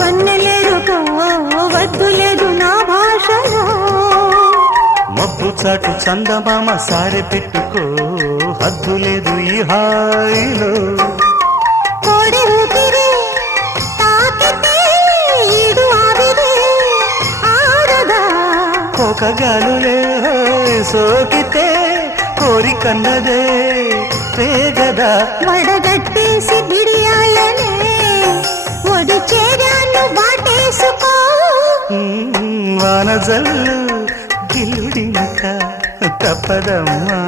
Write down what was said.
వన్నెలేరుకో వద్దు లేదు నా భాషలో. మబ్బు చాటు చందమామ సారె పెట్టుకో హద్దు లేదు ఈ హాయిలో. కోడి ఊపిరి తాకితే ఈడు ఆవిరి ఆరదా. కోకగాలులే సోకితే కోరికన్నదే పేగదా. వడగట్టేసి బిడియాలనే ఒడి చేరాను వాటేసుకో. వానజల్లు గిల్లుడింక తప్పదమ్మా.